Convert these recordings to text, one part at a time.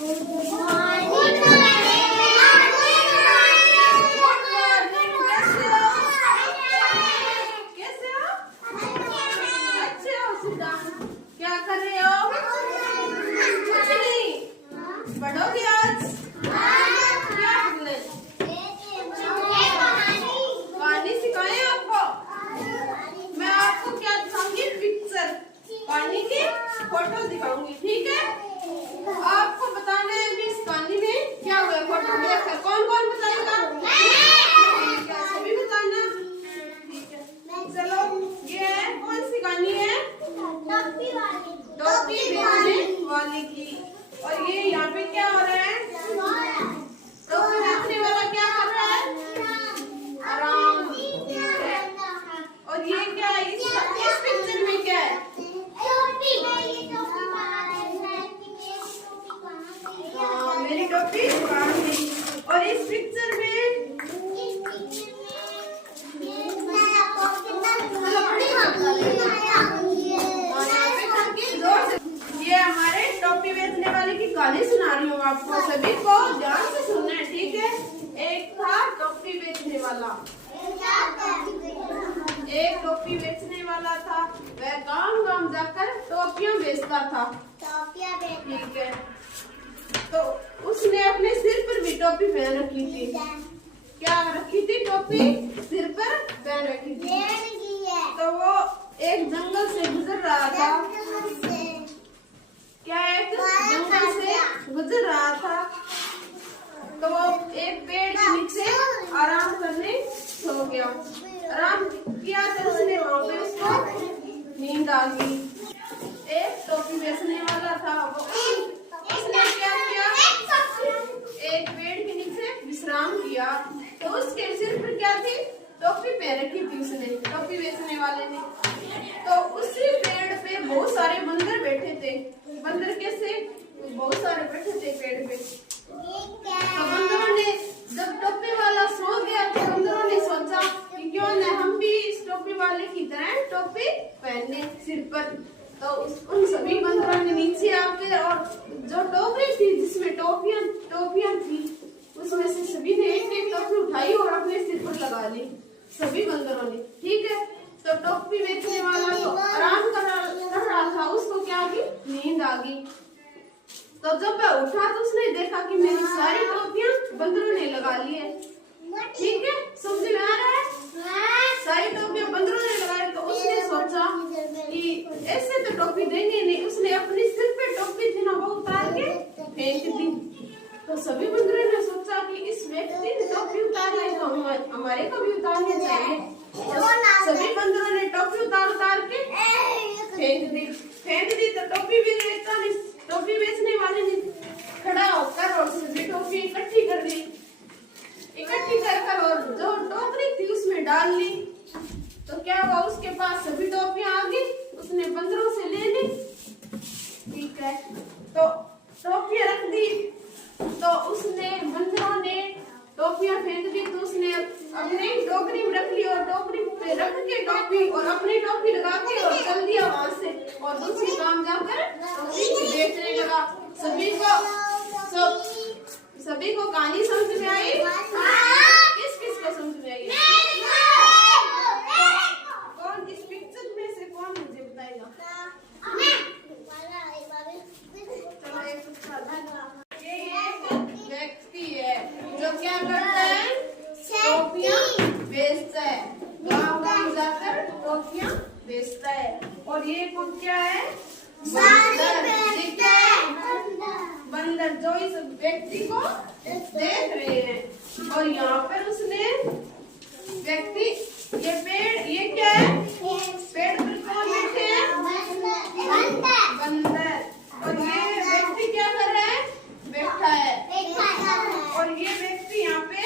क्या कर रहे हो? कुछ नहीं। पढ़ोगे आज? क्या पढ़ना है? कहानी सिखाएं आपको? मैं आपको क्या दिखाऊंगी? पिक्चर, पानी की फोटो दिखाऊंगी, ठीक है? आपको बताना है कि इस कहानी में क्या हुआ। फोटो देखकर कौन कौन बताएगा? सभी बताना, ठीक है? चलो, ये कौन सी कहानी है? टोपी बेचने वाले की। और ये यहाँ पे क्या हो रहा है? टोपी बेचने वाला क्या कर रहा है? आराम। और ये क्या है? इस पिक्चर में क्या है? मेरी टोपी बांध दी। और इस पिक्चर में ये हमारे टोपी बेचने वाले की कहानी सुना रही हूँ आपको। सभी को ध्यान से सुनना है, ठीक है? एक था टोपी बेचने वाला। एक टोपी बेचने वाला था। वह गांव गांव जाकर टोपियां बेचता था, ठीक है? तो उसने अपने सिर पर भी टोपी पहन रखी थी। क्या रखी थी? टोपी सिर पर पहन रखी थी। तो वो एक जंगल से गुजर रहा था। क्या एक जंगल से गुजर रहा था, तो वो एक पेड़ के नीचे आराम करने सो गया। आराम किया तो उसने वहां पे उसको नींद आ गई। एक टोपी बेचने वाला था, वो उसने क्या किया? एक पेड़ के नीचे विश्राम किया। तो उसके सिर पर क्या थी? टोपी पहन रखी थी उसने, टोपी बेचने वाले ने। तो उसी पेड़ पे बहुत सारे बंदर बैठे थे। बंदर कैसे? बहुत सारे बैठे थे पेड़ पे। तो बंदरों ने, जब टोपी वाला सो गया तो बंदरों ने सोचा कि क्यों न हम भी इस टोपी वाले की तरह टोपी पहने सिर पर। तो उन सभी बंदरों ने नीचे आकर और जो टोकरी थी जिसमें टोपियां थी, उसमें से सभी ने एक एक टोपी उठाई और अपने सिर पर लगा ली, सभी बंदरों ने, ठीक है? तो टोपी बेचने वाला तो आराम कर रहा था, उसको क्या आ गई? नींद आ गई। तो जब वह उठा तो उसने देखा कि मेरी सारी टोपियां बंदरों ने लगा ली है, ठीक है? समझ में आ रहा है? सारी टोपियां बंदरों ने लगाई। तो उसने सोचा कि ऐसे तो टोपी देंगे नहीं। उसने अपने सिर पे टोपी थी ना, वो उतार के फेंक दी। तो सभी बंदरों ने सोचा कि इस व्यक्ति ने टोपी उतारी है तो हमारे को भी उतारनी चाहिए। तो सभी बंदरों ने टोपी उतार के फेंक दी। तो टोपी बेचने वाले ने खड़ा होकर और सभी टोपी इकट्ठी कर ली। इकट्ठी कर और जो टोकरी थी उसमें डाल ली। तो क्या हुआ? उसके पास सभी टोपियां आ गई, उसने बंदरों से ले ली, ठीक है? तो टोपियां रख दी। तो उसने, बंदरों ने टोपियां फेंक दी, तो उसने अपनी टोकरी में रख ली और टोकरी पे रख के टोपी और अपनी टोपी लगा के और चल दिया वहां से और दूसरी काम जाकर टोपी बेचने लगा। सभी को कहानी समझ में आई? किस किस को समझ में आई? कौन इस पिक्चर में से कौन मुझे बताएगा? चलो एक ये एक व्यक्ति है जो क्या करता है? टोपियां बेचता है, गाँव गाँव जाकर टोपियां बेचता है। और ये कौन क्या है? बंदर जो इस व्यक्ति को देख रहे हैं। और यहाँ पर उसने व्यक्ति, ये पेड़, ये क्या है? पेड़ पर कौन बैठे हैं? बंदर। और ये व्यक्ति क्या कर रहा है? बैठा है। और ये व्यक्ति यहाँ पे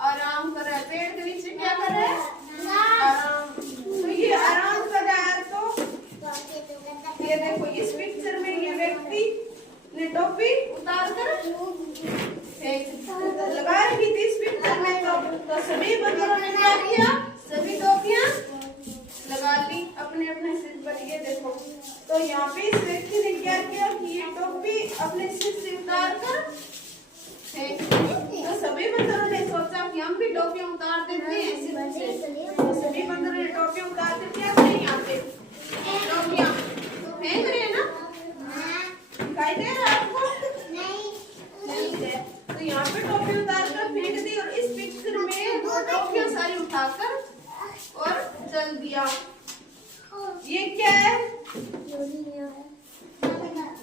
आराम कर रहा है, पेड़ के नीचे क्या कर रहा है? आराम। तो ये आराम कर रहा है। तो ये देखो, इस पिक्चर में ये व्यक्ति ने टोपी उतार कर लगा रखी थी इस पिक्चर में। तो सभी बंदरों ने क्या किया? सभी टोपियां लगा ली अपने अपने सिर पर। ये देखो, तो यहाँ पे इस व्यक्ति ने क्या किया कि ये टोपी अपने सिर से उतार कर फेंक दी। तो सभी बंदरों ने सोचा कि हम भी टोपी उतार देते हैं सिर से। तो सभी बंदरों ने टोपी उतार कर क्या करें यहाँ पे टोपियां तो फेंक रहे हैं ना, दिखाई दे रहा है आपको? नहीं है। तो यहाँ पे टोपी उतार कर फेंक दी और इस पिक्चर में वो टोपियां सारी उठाकर और चल दिया। ये क्या है?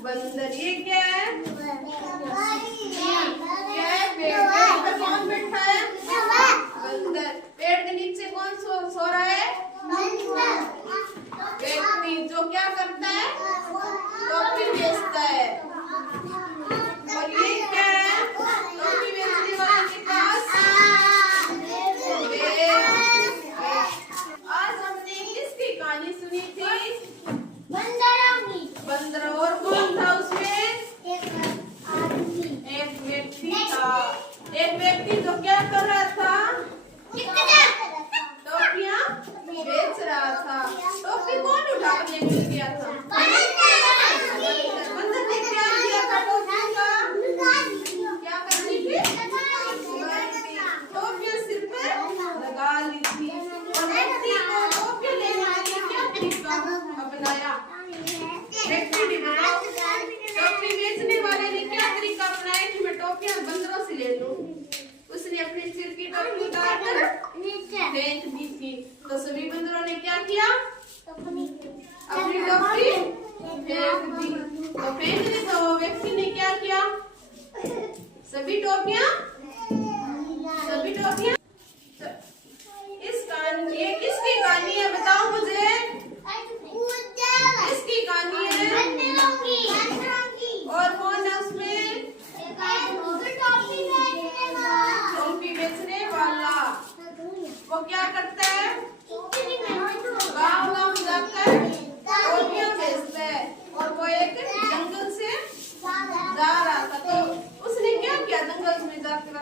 बंदर। ये क्या है? क्या है? पेड़ पर कौन बैठा है? बंदर। पेड़ के नीचे कौन सो रहा है? व्यक्ति जो क्या करता है? टोपी बेचता है। और ये क्या है? टोपी बेचने वाले के पास आज हमने किसकी कहानी सुनी थी? बंदर। और कौन था उसमें? एक व्यक्ति था। एक व्यक्ति जो क्या कर रहा था? टोपियां बेच रहा था। टोपी कौन उठा कर लेके गया था? बंदर ने क्या किया था? टोपी का क्या करनी थी? टोपियां सिर पे लगा ली थी। और व्यक्ति को टोपी लेने के लिए क्या तरीका अपनाया? व्यक्ति ने बताओ, टोपी बेचने वाले ने क्या तरीका अपनाया कि मैं टोपियां बंदरों से ले लूं? उसने अपने सिर की टोपी उतार कर फेंक दी थी। तो सभी बंदरों ने क्या किया? अपनी टोपी फेंक दी। तो फेंक दी तो व्यक्ति ने क्या किया? सभी टोपियां इस कहानी, ये किसकी कहानी है बताओ मुझे? किसकी कहानी है? और कौन है उसमें? टोपी बेचने वाला। वो क्या करता है? गाँव गाँव जाकर टोपियां बेचता है। और वो एक जंगल से जा रहा था। तो उसने क्या किया जंगल में जाकर?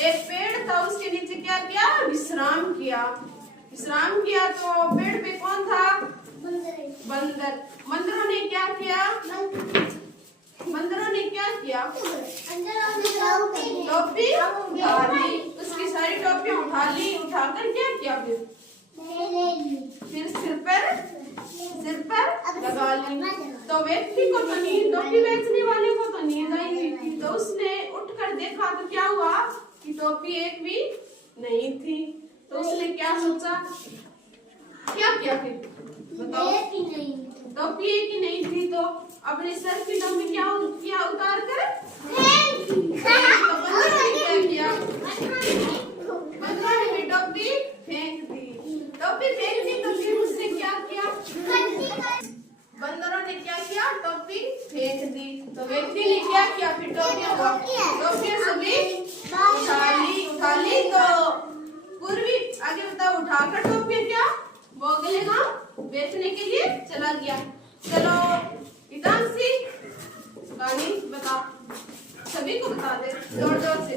एक पेड़ था, उसके नीचे क्या किया? विश्राम किया। तो पेड़ पे कौन था? बंदर। बंदरों ने क्या किया? टोपी उठा ली। उसकी सारी टोपियां उठा ली। उठाकर क्या किया? फिर सिर पर लगा ली। तो व्यक्ति को तो नींद, टोपी बेचने वाले को तो नींद आई हुई थी। तो उसने उठकर देखा तो क्या हुआ कि टोपी एक भी नहीं थी। तो उसने क्या सोचा? क्या किया फिर बताओ? टोपी एक ही नहीं थी तो अपने सर की टोपी क्या उतार कर क्या किया? बंदरों ने टोपी फेंक दी। तो फिर उसने क्या किया? बंदरों ने क्या किया? टोपी फेंक दी। तो व्यक्ति ने क्या किया? फिर टोपियां सभी उठा ली। तो पूर्वी आगे बताओ, उठाकर टोपियां क्या वो अगले गाँव बेचने के लिए चला गया। चलो हितांशी कहानी बता, सभी को बता दे जोर जोर से।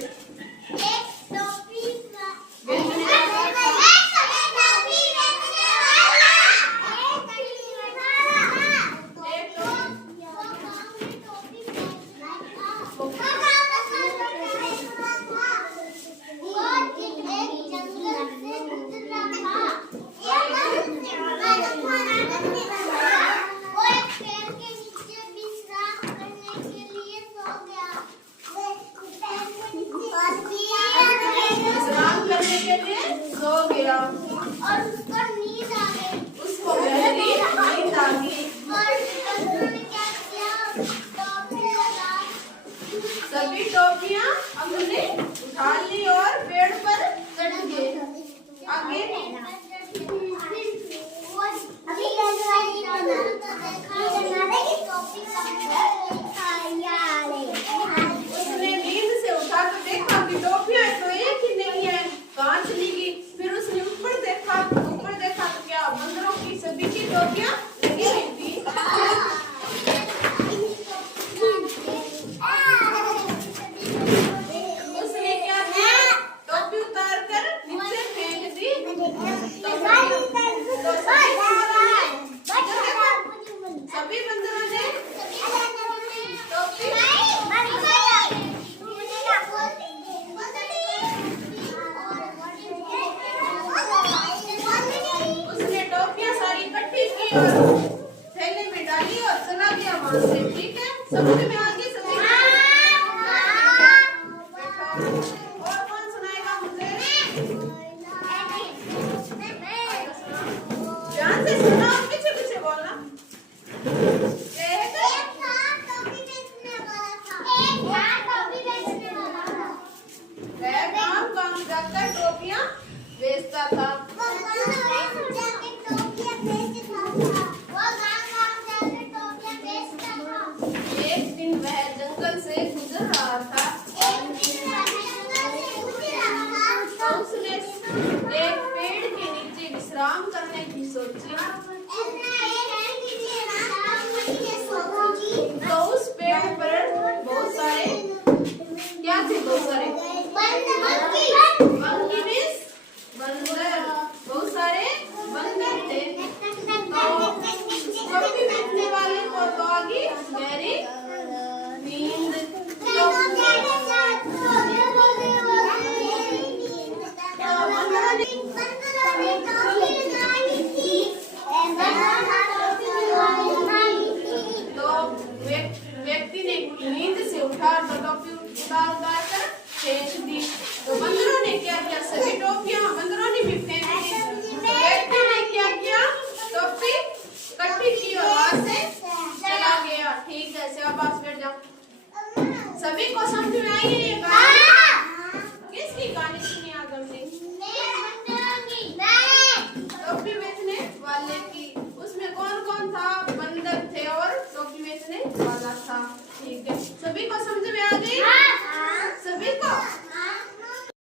सभी बंदरों ने टोपी उसने टोपियां सारी इकट्ठी की और थैले में डाली और चला गया वहां से। ठीक है, समझ में आ गई सभी? और कौन सुनाएगा मुझे? ध्यान से सुना और पीछे पीछे बोलना। काम जाकर टोपियां बेचता था। एक दिन वह जंगल से गुजर रहा था तो उसने एक पेड़ के नीचे विश्राम करने की सोची। तो उस पेड़ पर बहुत सारे क्या थे? बहुत सारे मंकी मीन्स बंदर, बहुत सारे बंदर थे। टोपी बेचने वाले को तो आ गई गहरी नींद। तो व्यक्ति ने नींद से उठा तो टोपी उतार कर फेंक दी। तो बंदरों ने क्या किया? सभी टोपियां बंदरों ने भी फेंक दी। व्यक्ति ने क्या किया? टोपी इकट्ठी की और वहां से चला गया। ठीक है, शाबाश, बैठ जाओ। सभी को समझ में आई है ये कहानी? किसकी कहानी सुनी आज हमने? टोपी बेचने वाले की। उसमें कौन कौन था? बंदर थे और टोपी बेचने वाला था। ठीक है, सभी को समझ